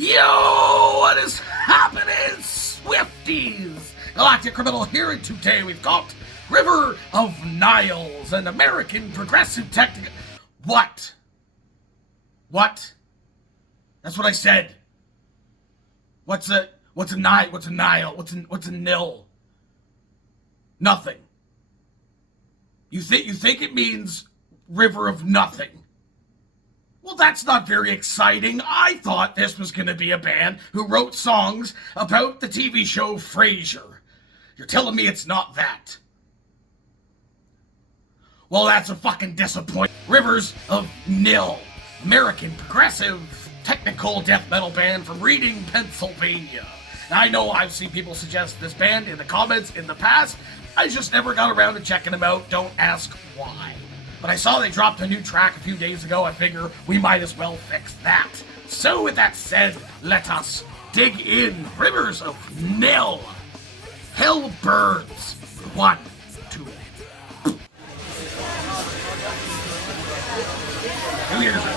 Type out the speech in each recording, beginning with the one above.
Yo, what is happening, Swifties? Galactic Criminal here, and today we've got River of Niles, an American progressive technical... What? What? That's what I said. What's a Nile? What's a nil? Nothing. You think it means River of Nothing? Well, that's not very exciting. I thought this was gonna be a band who wrote songs about the TV show Frasier. You're telling me it's not that? Well, that's a fucking disappointment. Rivers of Nil, American progressive technical death metal band from Reading, Pennsylvania. Now, I know I've seen people suggest this band in the comments in the past. I just never got around to checking them out. Don't ask why. But I saw they dropped a new track a few days ago. I figure we might as well fix that. So with that said, let us dig in. Rivers of Nil. Hellbirds. 1, 2. Here we go.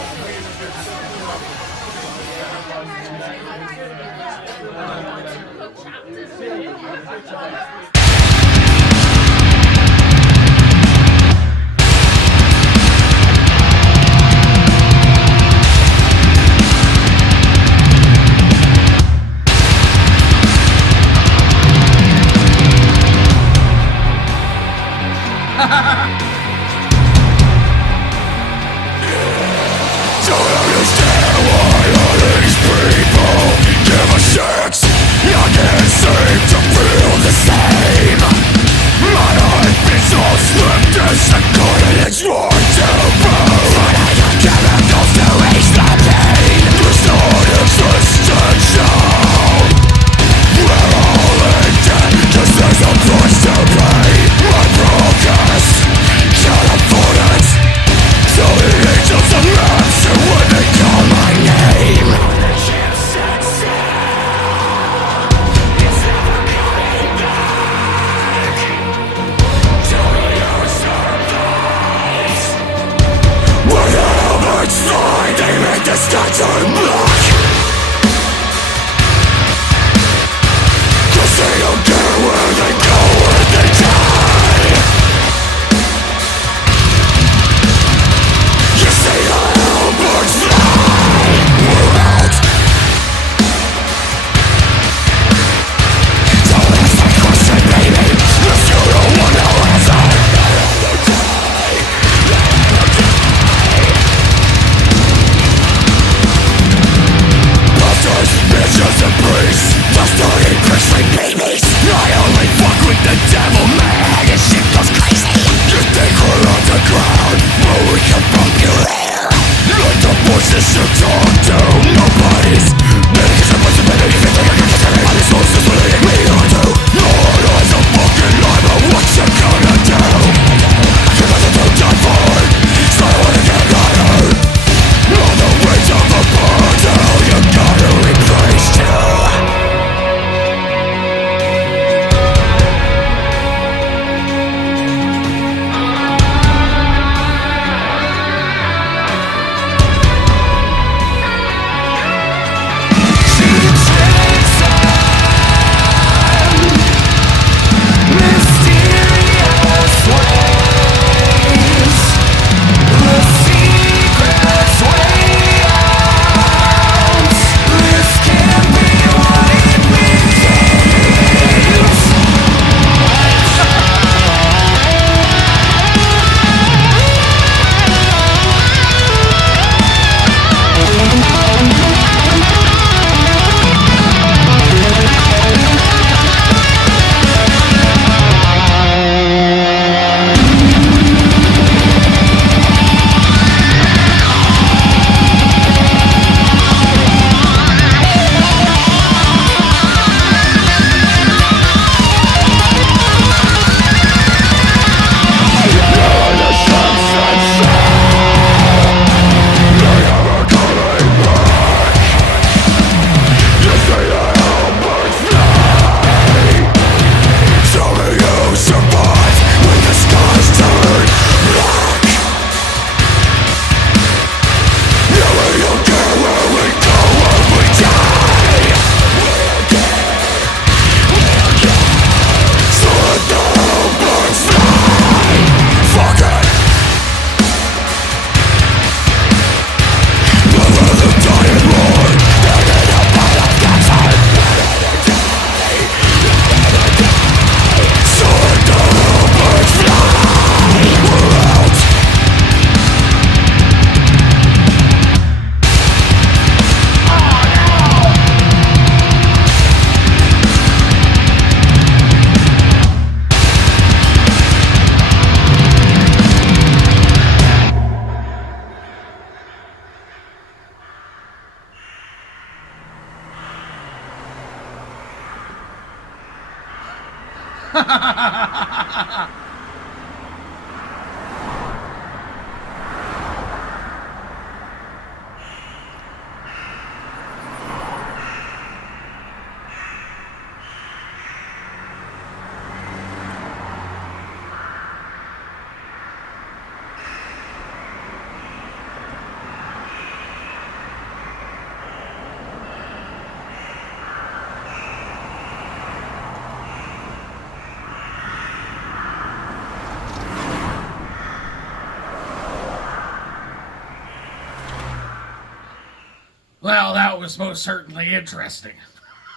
Well, that was most certainly interesting.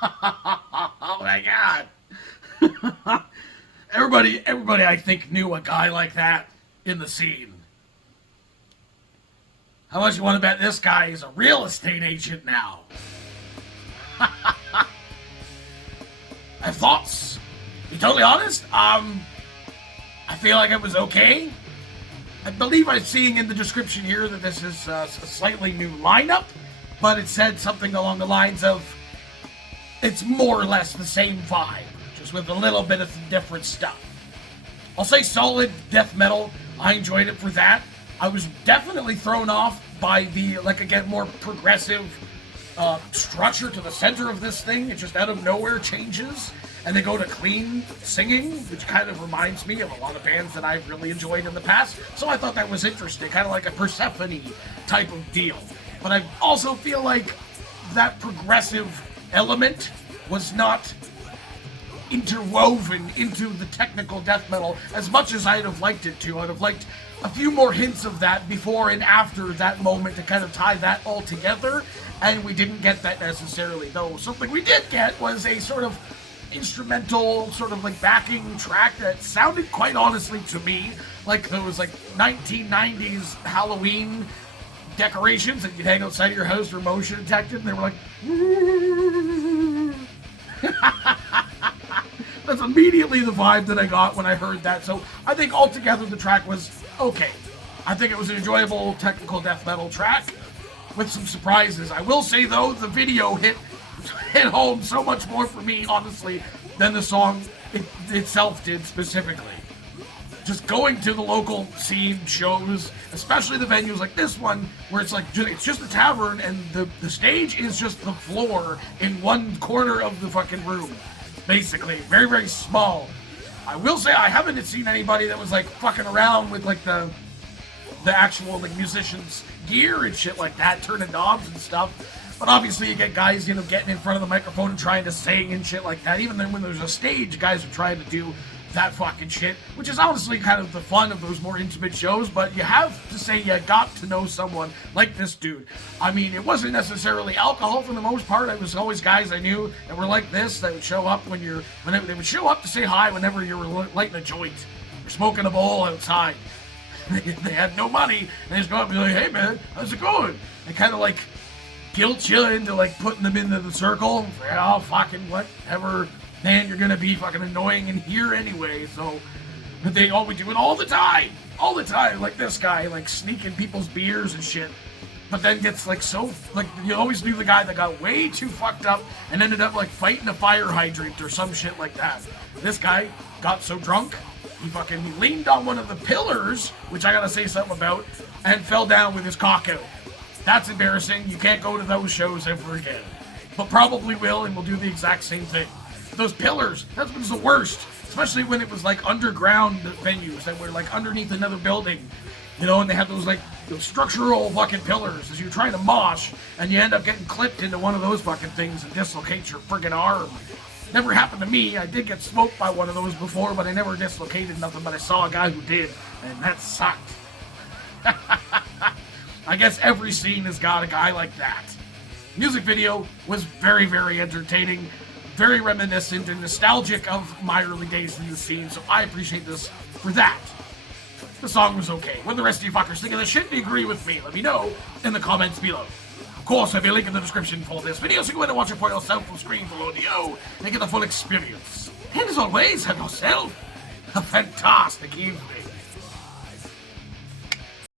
Oh my god. everybody I think knew a guy like that in the scene. How much you want to bet this guy is a real estate agent now? I have thoughts. To be totally honest, I feel like it was okay. I believe I'm seeing in the description here that this is a slightly new lineup, but it said something along the lines of it's more or less the same vibe, just with a little bit of different stuff. I'll say solid death metal. I enjoyed it for that. I was definitely thrown off by the, like, again, more progressive structure to the center of this thing. It just out of nowhere changes, and they go to clean singing, which kind of reminds me of a lot of bands that I've really enjoyed in the past. So I thought that was interesting, kind of like a Persephone type of deal. But I also feel like that progressive element was not interwoven into the technical death metal as much as I'd have liked it to. I'd have liked a few more hints of that before and after that moment to kind of tie that all together, and we didn't get that necessarily, though something we did get was a sort of instrumental, sort of like backing track that sounded, quite honestly to me, like those like 1990s Halloween decorations that you'd hang outside of your house for motion detected, and they were like that's immediately the vibe that I got when I heard that. So I think altogether the track was okay. I think it was an enjoyable technical death metal track with some surprises. I will say though, the video hit home so much more for me, honestly, than the song itself did specifically. Just going to the local scene shows, especially the venues like this one, where it's like it's just a tavern and the stage is just the floor in one corner of the fucking room, basically. Very, very small. I will say I haven't seen anybody that was like fucking around with like the actual like musicians' gear and shit like that, turning knobs and stuff. But obviously you get guys, you know, getting in front of the microphone and trying to sing and shit like that. Even then when there's a stage, guys are trying to do that fucking shit, which is honestly kind of the fun of those more intimate shows. But you have to say you got to know someone like this dude. I mean, it wasn't necessarily alcohol for the most part. It was always guys I knew that were like this, that would show up they would show up to say hi whenever you were lighting a joint or smoking a bowl outside. They had no money, and they just go up and be like, hey man, how's it going? And kind of like guilt you into like putting them into the circle. Oh, fucking whatever. Man, you're gonna be fucking annoying in here anyway, so we do it all the time, like this guy, like sneaking people's beers and shit, but then gets like so, like, you always knew the guy that got way too fucked up and ended up like fighting a fire hydrant or some shit like that. This guy got so drunk, he leaned on one of the pillars, which I gotta say something about, and fell down with his cock out. That's embarrassing. You can't go to those shows ever again, but probably will, and will do the exact same thing. Those pillars, that was the worst, especially when it was like underground venues that were like underneath another building, you know, and they had those like those structural fucking pillars as you're trying to mosh, and you end up getting clipped into one of those fucking things and dislocates your friggin' arm. Never happened to me. I did get smoked by one of those before, but I never dislocated nothing, but I saw a guy who did, and that sucked. I guess every scene has got a guy like that. Music video was very, very entertaining. Very reminiscent and nostalgic of my early days in the scene, so I appreciate this for that. The song was okay. What do the rest of you fuckers think of this shit? Do you agree with me? Let me know in the comments below. Of course, I have a link in the description for this video, so go ahead and watch it for yourself full screen full audio and get the full experience. And as always, have yourself a fantastic evening.